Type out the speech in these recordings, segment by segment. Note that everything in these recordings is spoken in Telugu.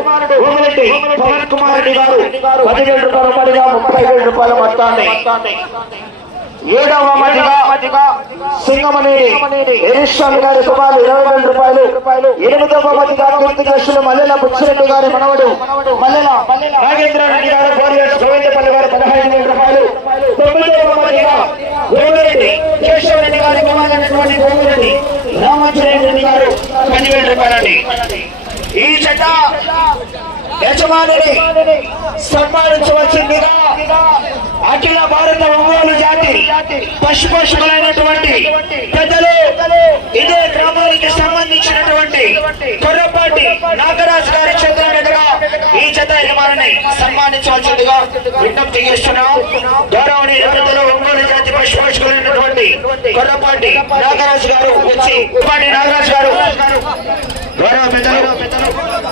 ఓమిరెడ్డి పవన్ కుమార్ రెడ్డి గారు పదివేల రూపాయల మడిగా ముప్పై వేల రూపాయల మొత్తాన్ని ఏడవ మదిగా సింగమనేని ఎరిస్వామి గారి కుమారు ఇరవై వేల రూపాయలు. ఎనిమిదవ మదిగా కీర్తి దర్శులు మల్లెల బుచ్చిరెడ్డి గారి మనవడు మల్లెల నాగేంద్రారెడ్డి గారు బోరియస్ గోవిందపల్లి గారు పదహైదు వేల రూపాయలు. తొమ్మిదవ మదిగా గోవిరెడ్డి కేశవరెడ్డి గారి కుమారైనటువంటి గోవిరెడ్డి రామాచార్య గారు పదివేల రూపాయలండి. ఈ జట యజమానిని సన్మానించవలసిందిగా అఖిల భారత ఒంగోలు జాతి పశుపోషకులైనటువంటి పెద్దలు ఇదే గ్రామానికి సంబంధించినటువంటి కొర్రపాటి నాగరాజు గారి చేతుల మీదుగా ఈ జత యజమానిని సన్మానించవలసిందిగా విజ్ఞప్తి చేస్తున్నాం. గౌరవనీయ పెద్దలు ఒంగోలు జాతి పశుపోషకులైనటువంటి కొర్రపాటి నాగరాజు గారు వచ్చి నాగరాజు గారు గౌరవ పెద్దలు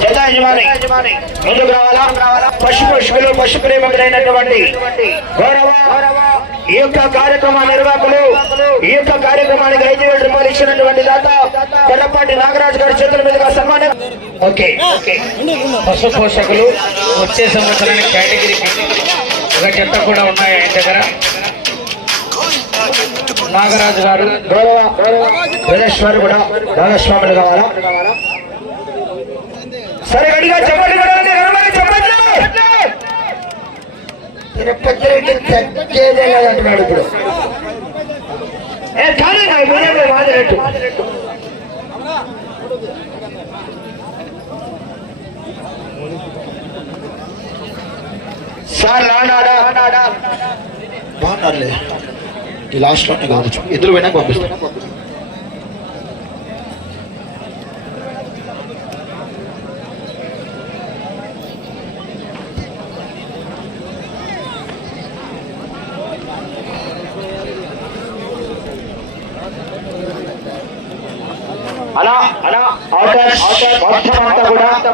జత యజమాని ముందుకు రావాలా? పశు పశువులు పశు ప్రేమికులైనటువంటి గౌరవ ఈ యొక్క కార్యక్రమ నిర్వాహకులు ఈ యొక్క కార్యక్రమానికి ఐదు వేల రూపాయలు ఇచ్చినటువంటి దాత కొర్రపాటి నాగరాజు గారి చేతుల మీదుగా సన్మానం ఓకే. పశు పోషకులు వచ్చే సంవత్సరానికి కేటగిరీకి ఒక చెత్త కూడా ఉన్నాయి ఆయన దగ్గర. నాగరాజు గారు గౌరవ వీరేశ్వరు కూడా భాగస్వాములు కావాలా? సరే గడిగా చెప్పండి కొడాలి, గడవాలి, చెప్పండి తిరుపతి రెడ్డి తగ్గేదే లేదంటున్నాడు ఇప్పుడు ఏ కానీ నా మీరే వాదినట్టు సార్ నానాడా బాగున్నారులే ఈ లాస్ట్ లోనే కావచ్చు ఎదురు పోయినాక పంపిస్తాను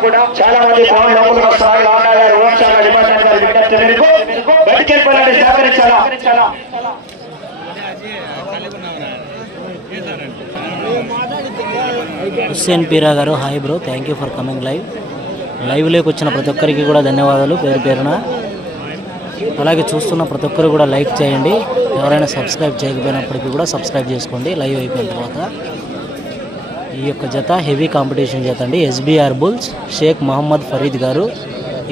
కూడా చాలా మంది ఫోన్ లోపలికి వస్తున్నారు లానా గారు హోం శాఖ డిపార్ట్మెంట్ గారి విజ్ఞప్తి మేరకు బతికెళ్ళిపోయినట్టు సహకరించాలా? హుస్సేన్ పీరా గారు hi bro thank you for coming live లైవ్లోకి వచ్చిన ప్రతి ఒక్కరికి కూడా ధన్యవాదాలు పేరు పేరున. అలాగే చూస్తున్న ప్రతి ఒక్కరు కూడా లైక్ చేయండి. ఎవరైనా సబ్స్క్రైబ్ చేయకపోయినప్పటికీ కూడా సబ్స్క్రైబ్ చేసుకోండి. లైవ్ అయిపోయిన తర్వాత ఈ యొక్క జత హెవీ కాంపిటీషన్ జత అండి. ఎస్బీఆర్ బుల్స్ షేక్ మహమ్మద్ ఫరీద్ గారు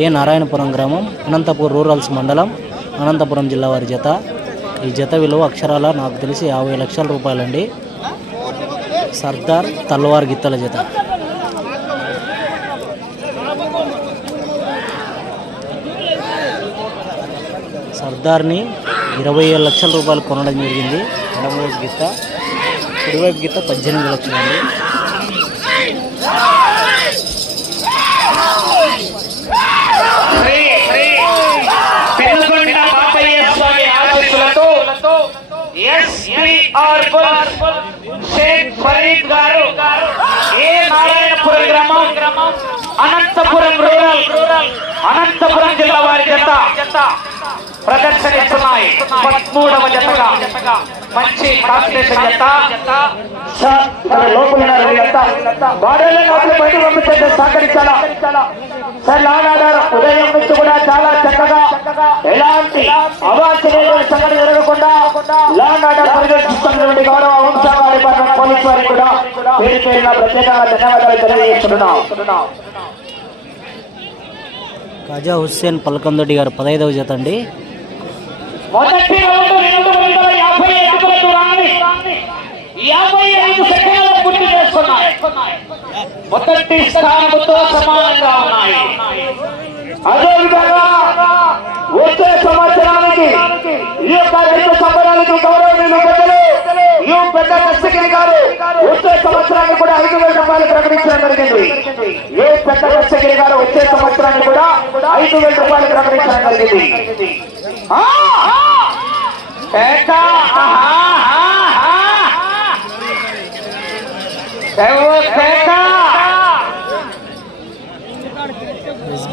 ఏ నారాయణపురం గ్రామం అనంతపూర్ రూరల్స్ మండలం అనంతపురం జిల్లా వారి జత. ఈ జత విలువ అక్షరాల నాకు తెలిసి యాభై లక్షల రూపాయలండి. సర్దార్ తల్వార్ గిత్తల జత. సర్దార్ని ఇరవై ఏడు లక్షల రూపాయలు కొనడం జరిగింది. ఎడమవైపు గిత్త. కుడివైపు గీత పద్దెనిమిది లక్షలు అండి. షేక్ ఫరీద్ గారు ఏ నారాయణపురం గ్రామం అనంతపురం రూరల్ అనంతపురం జిల్లా వారి జత. ప్రదర్శనిస్తున్నాయి. పదమూడవ జతగా. మంచి కాంపిటీషన్ జత. సార్ మన లోపల ఉన్నారు వీళ్ళంతా బాడీలో లోపల బయట పంపించండి సహకరించాలా? సార్ లాగాడారు ఉదయం నుంచి కూడా చాలా చక్కగా ఎలాంటి అవాంఛనీయ సంఘటన జరగకుండా లాండ్ ఆర్డర్ పరిరక్షిస్తున్నటువంటి గౌరవ హోంశాఖ డిపార్ట్మెంట్ పోలీస్ వారికి కూడా పేరు పేరున ప్రత్యేకంగా ధన్యవాదాలు తెలియజేస్తున్నాం. ఖాజా హుస్సేన్ పల్కందొడ్డి గారు పదహైదవ జత అండి. మొదటి రౌండ్ రెండు వందల యాభై అడుగుల దూరాన్ని యాభై ఐదు సెకండ్ల పూర్తి చేస్తున్నాయి మొదటి స్థానంతో సమానంగా ఉన్నాయి అదేవిధంగా వచ్చే సంవత్సరానికి ఈ యొక్క రెండు సంబరానికి గౌరవనీయులు పెద్దలు ఈ పెద్ద దర్శకుని గారు వచ్చే సంవత్సరానికి కూడా ఐదు వేల రూపాయలు ప్రకటించడం జరిగింది. ఏ పెద్ద దర్శకుని గారు వచ్చే సంవత్సరానికి కూడా ఐదు వేల రూపాయలు ప్రకటించడం జరిగింది. ఆ!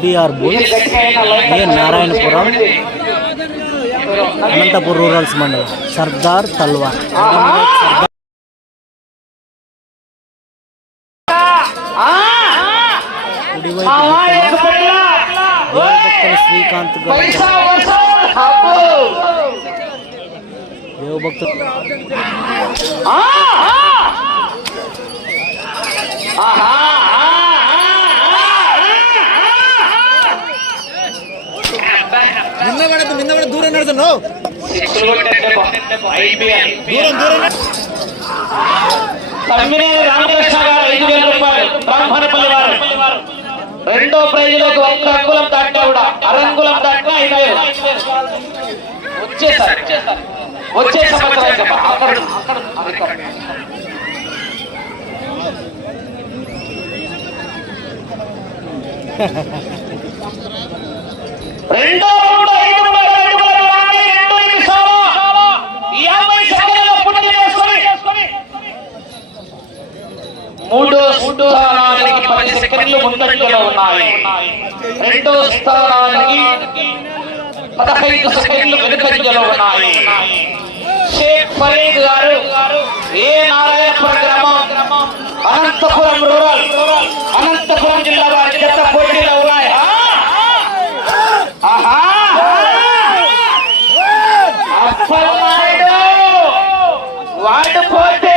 ఆహా! ఆహా! SBR bulls A Narayanapuram Anantapur rurals మండలం సర్దార్ తల్వార్ శ్రీకాంత్ దేవభక్తులు నిన్న పడద్దు నిన్న పడ దూరం నడుతున్నావు దూరం దూరం. తమ్మినేని రామకృష్ణ గారు ఐదు వేల రూపాయలు బ్రాహ్మణపల్లి వారు రెండో ప్రైజులకు ఒక్క అంగుళం దాటినా కూడా అరంగుళం దాటినా ఐదు వేలు. వచ్చేసారు వచ్చే సంవత్సరం ఇంకా అక్కడ అక్కడ రెండో రౌండ్ ఐదు వందల అడుగుల రెండు యాభై సెకండ్ల పూర్తి మూడో స్థానానికి పది సెకండ్లు ముందంజలో ఉన్నాయి. రెండో స్థానానికి పదహైదు సెకండ్లు వెనుకంజలో ఉన్నాయి. షేక్ ఫరీద్ గారు ఏ నారాయణపురం గ్రామం? అనంతపురం రూరల్. అనంతపురం జిల్లా వారి జత పోటీలో acordei.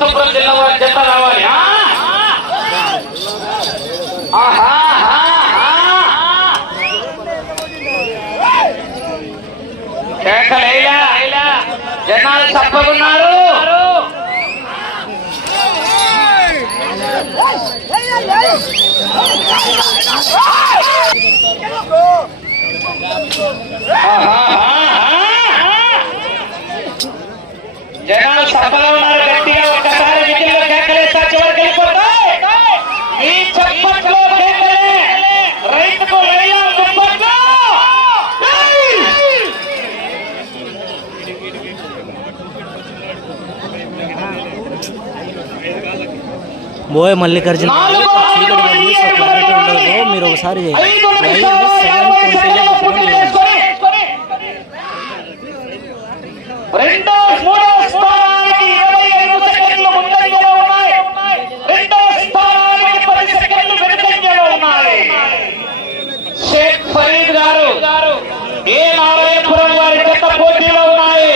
అనంతపురం జిల్లా వారి జత రావాలి. ఆహా జనాలు తప్పకున్నారు. జనాలు సభలో బోయ్ మల్లికార్జున గారు చీకటి పడింది సో క్లారిటీ ఉండదు బ్రో మీరు ఒకసారి ఐదు లైవ్ నిమిషాలు సెవెన్ యాభై సెకండ్ల పూర్తి ట్వంటీలో చేసుకొని రెండో మూడో స్థానానికి ఇరవై ఐదు సెకండ్లు ముందంజలో ఉన్నాయి రెండో స్థానానికి పది సెకండ్లు వెనుకంజలో ఉన్నాయి షేక్ ఫరీద్ గారు ఏ నారాయణపురం వారి జత పోటీలో ఉన్నాయి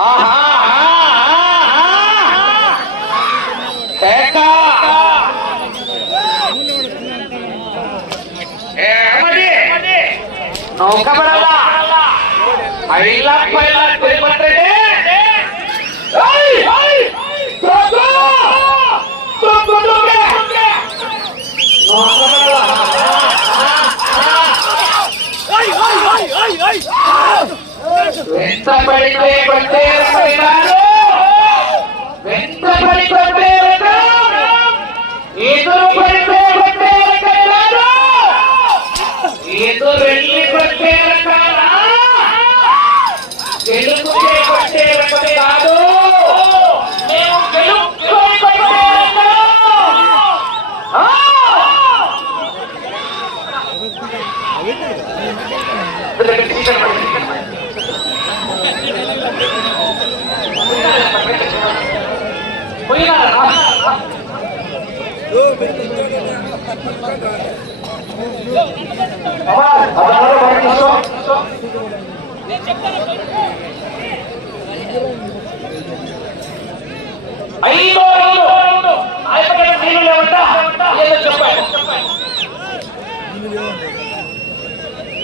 ఆహా ఆహా, ఆహా. కేక. ఏమది? నౌకబడాలా ఐలా పైలా తిరుపతిని ఏయ్! పడితే కొట్టేస్తారు వెంట పడి కొట్టేస్తారు ఎదురు పడితే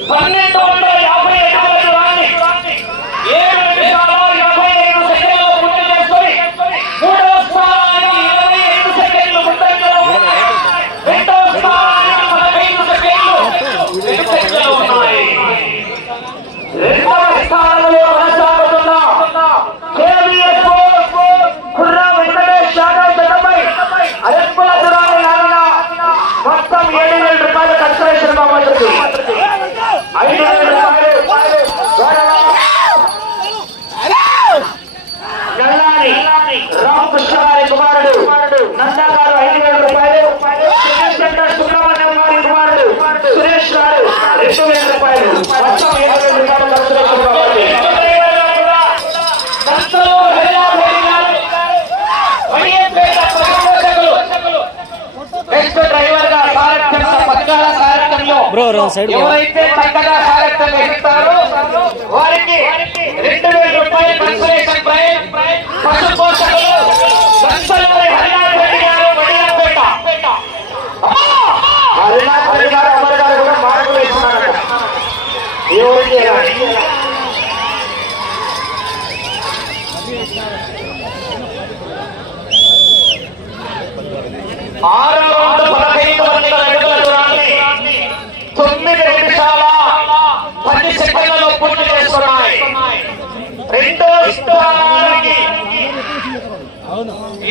Pane బ్రో రెండు సైడ్ ఎవరైతే చక్కగా కార్యక్రమం ఇస్తారో వారికి రెండు వేల రూపాయలు కన్సలేషన్ ప్రైజ్ పశు పోషకులు బన్సల్పల్లి హరియాణ రెడ్డి గారు మడియాపేట హరియాణ రెడ్డి గారు అమ్మగారు కూడా మార్పులు ఇస్తున్నారట ఎవరికి ఆరు వందల తొమ్మిది నిమిషాల పది సెకండ్లలో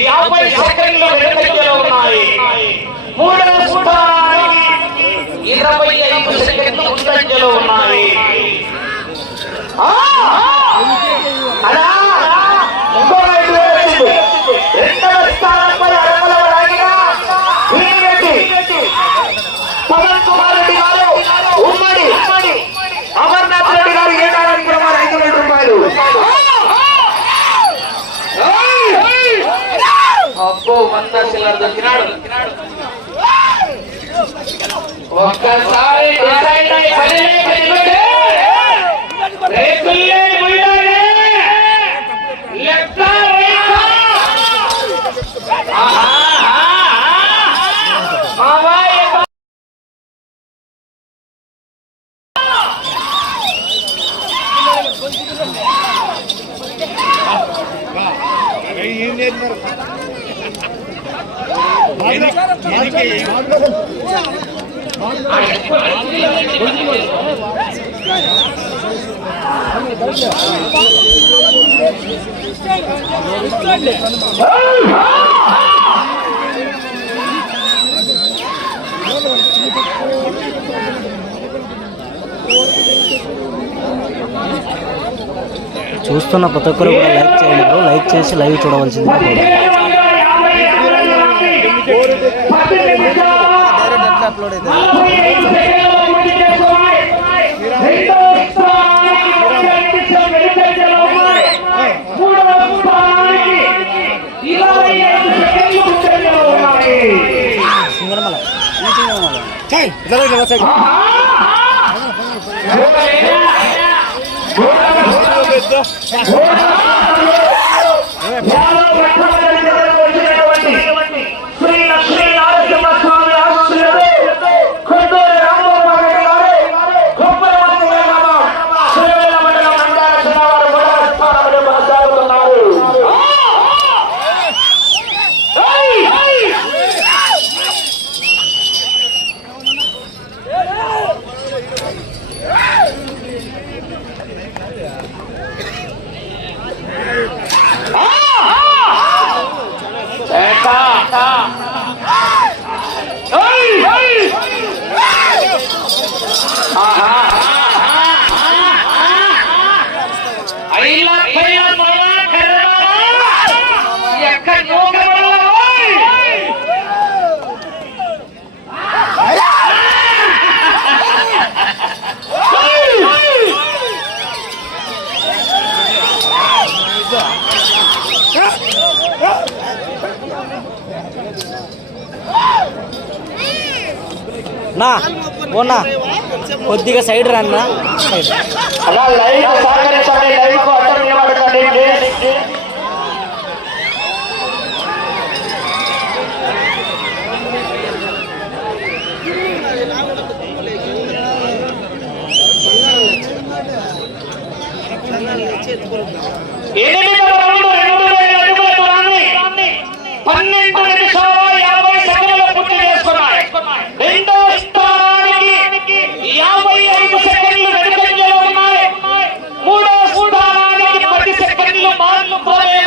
యాభై సెకండ్లు వెనుకలో ఉన్నాయి. మూడో స్థానానికి ఇరవై ఐదు సెకండ్లు ముందంజలో ఉన్నాయి. అలా! ఇంకో రెండు రెండవ స్థానం అబ్బో వంద సిల్లర్ దొరికినాడు. ఒక్కసారి రైతులే చూస్తున్న ప్రతి ఒక్కరు కూడా లైక్ చేయండి బ్రో. లైక్ చేసి లైవ్ చూడవలసింది సింగరమల సింగరమల Go! నా ఓనా కొద్దిగా సైడ్ రన్నా సైడ్ అలా లైవ్ సహకరించండి లైవ్కు అడ్డం నిలబడకండి ప్లీజ్ ఎనిమిదవ రౌండ్ రెండు వేల అడుగుల దూరాన్ని పన్నెండు నిమిషాల యాభై సెకండ్లు పూర్తి చేసుకున్నాయి రెండో స్థానానికి యాభై ఐదు సెకండ్లు వెనుకంజలో ఉన్నాయి మూడో స్థానానికి పది సెకండ్లు మాత్రమే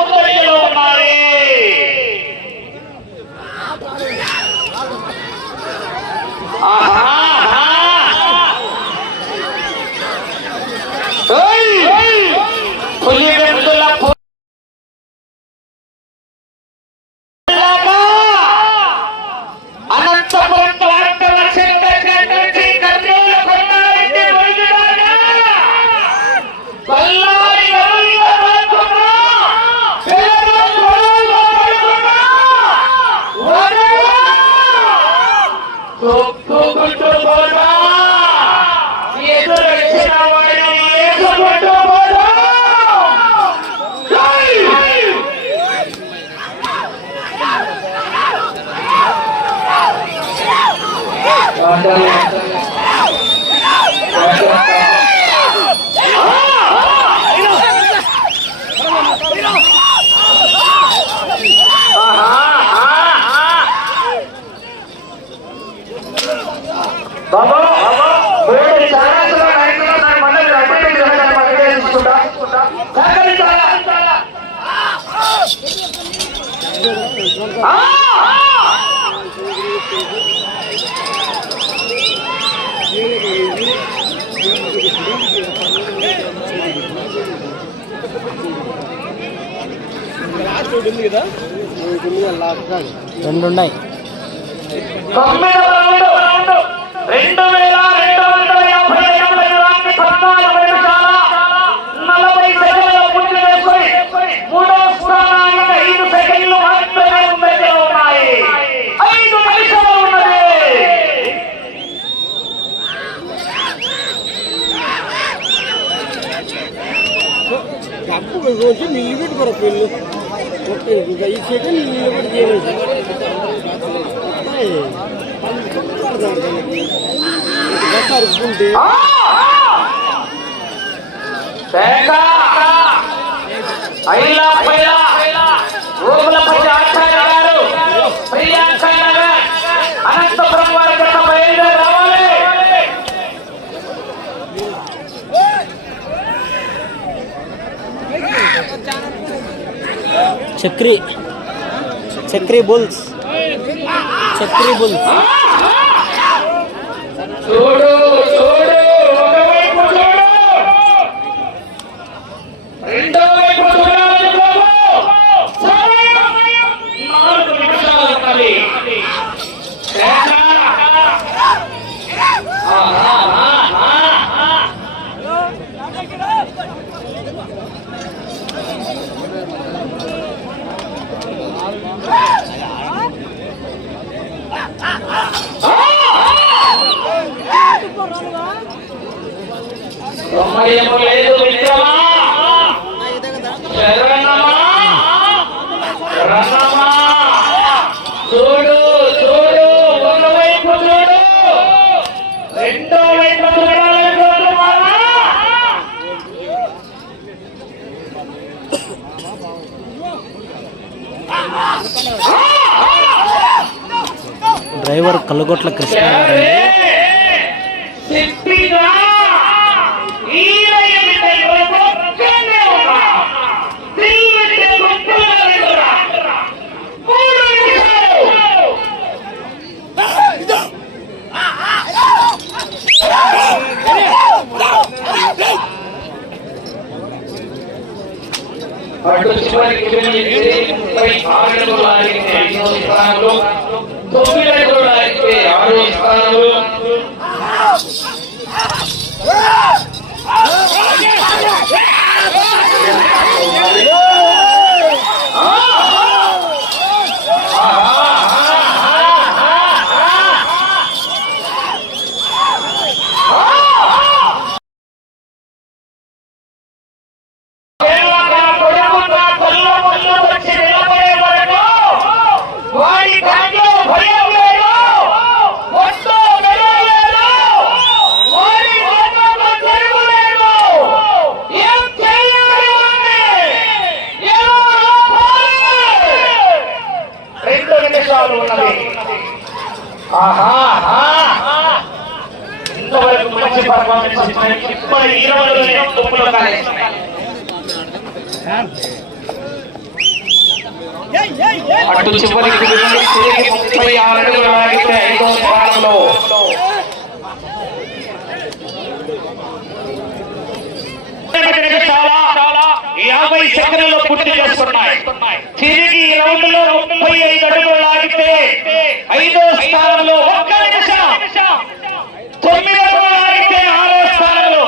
రెండు ఉన్నాయి తొమ్మిదవ రౌండ్ రెండు వేల రెండు వందల యాభై ఎనిమిది దూరాన్ని పద్నాలుగు నిమిషాల నలభై సెకండ్లు పూర్తి చేసుకొని మూడో స్థానానికి ఐదు సెకండ్లు మాత్రమే ముందంజలో ఉన్నాయి ఐదు నిమిషాలు ఉన్నది. కప్పు వచ్చి నిలబెట్టుకోరు ఇంకా ఈ సెకండ్ నిలబెట్టి చేయలేదు శాఖ ఐలా పైలా రూపులపల్లి ఆచార్య గారు ప్రియాంక నగర్ అనంతపురం వారి గత బయలుదేరి రావాలి చక్రి చక్రి బుల్స్ చక్రి బుల్స్ చూడు చూడు ఒకవైపు చూడు రెండో వైపు చూడాలి బాబు సమయం నాలుగు నిమిషాలు ఉన్నది శాఖ లేదు మిత్రమా శరణమా చూడు చూడు చూడు రెండో వైపు డ్రైవర్ కల్లుగొట్ల కృష్ణ చివరికి ముప్పై ఆరు లాగితే ఐదో స్థానంలో తొమ్మిది అడుగులు లాగితే ఆరో స్థానంలో రెండు నిమిషాలు ఉన్నది ఆహా ఆహా. ఇంతవరకు మంచి పర్ఫార్మెన్స్ ఇచ్చినాయి ఇప్పుడు ఇరవై తుప్పులు కాలేసినాయి అటు చివరికి వెళ్ళి తిరిగి ముప్పై ఆరు అడుగులు లాగితే ఐదో స్థానంలో చాలా చాలా యాభై సెకండ్లలో పూర్తి చేస్తున్నాయి తిరిగి ఈ రౌండ్లో ముప్పై ఐదు అడుగులు లాగితే ఐదో స్థానం ఒక్క నిమిషం తొమ్మిది అడుగులు లాగితే ఆరో స్థానంలో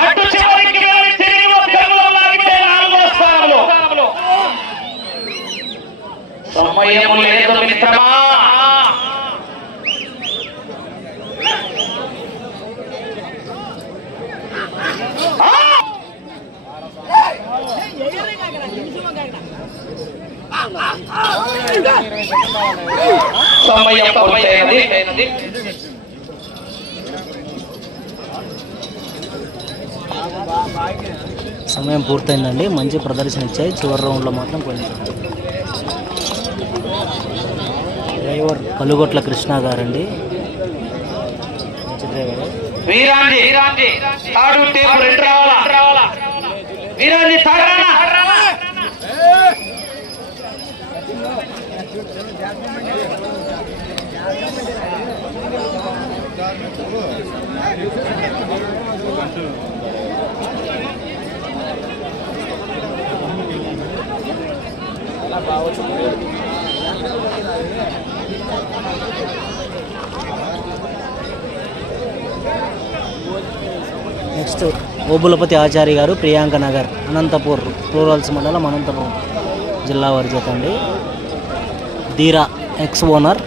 అటు చివరికి వెళ్ళి తిరిగి ఒక్క అడుగులు లాగితే నాలుగో స్థానంలో సమయం లేదు మిత్రమా సమయం పూర్తయినది. సమయం పూర్తయిందండి. మంచి ప్రదర్శన ఇచ్చాయి. చివరి రౌండ్లో మాత్రం కొంచెం డ్రైవర్ కలుగొట్ల కృష్ణ గారండి. మంచి డ్రైవర్. వీరాంజి వీరాంజి తాడు టేపు రెండు రావాలా? రావాలా వీరాంజి నెక్స్ట్ ఓబులపతి ఆచారి గారు ప్రియాంక నగర్ అనంతపూర్ రూరల్స్ మండలం అనంతపురం జిల్లా వారి చేత అండి. ధీరా ఎక్స్ ఓనర్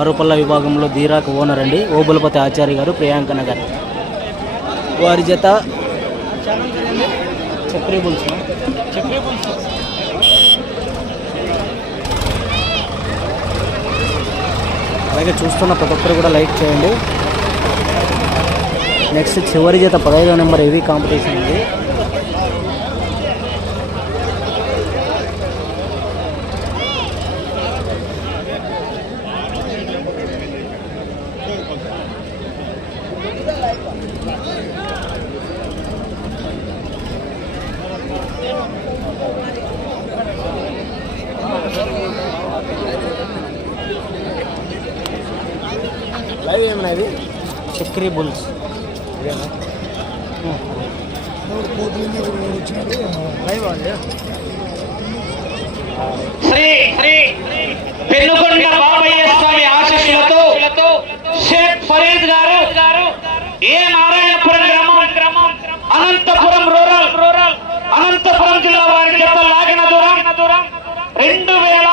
ఆరుపల్ల విభాగంలో ధీరాకు ఓనర్ అండి. ఓబులపతి ఆచారి గారు ప్రియాంక నగర్. వారి చేత చక్రీ బుల్స్ అలాగే చూస్తున్న ప్రతి ఒక్కరు కూడా లైక్ చేయండి. నెక్స్ట్ చివరి జత పదహైదో నెంబర్ హెవీ కాంపిటీషన్ ఉంది లైవ్ ఏమన్నా ఇది చక్రీ బుల్స్. శ్రీ శ్రీ పెనుకొండ బాబయ్య స్వామి ఆశీస్సులతో షేక్ ఫరీద్ గారు ఏ నారాయణపురం గ్రామం గ్రామం అనంతపురం రూరల్ రూరల్ అనంతపురం జిల్లా వారి చేత లాగిన దూరం దూరం రెండు వేల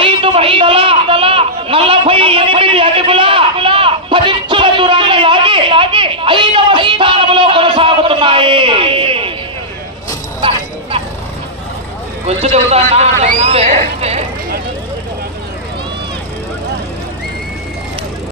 ఐదు వందల నలభై ఎనిమిది అడుగుల పదిచ్చుల దూరాన్ని లాగి ఐదవ స్థానంలో కొనసాగుతున్నాయి. కొంచెం చెబుతా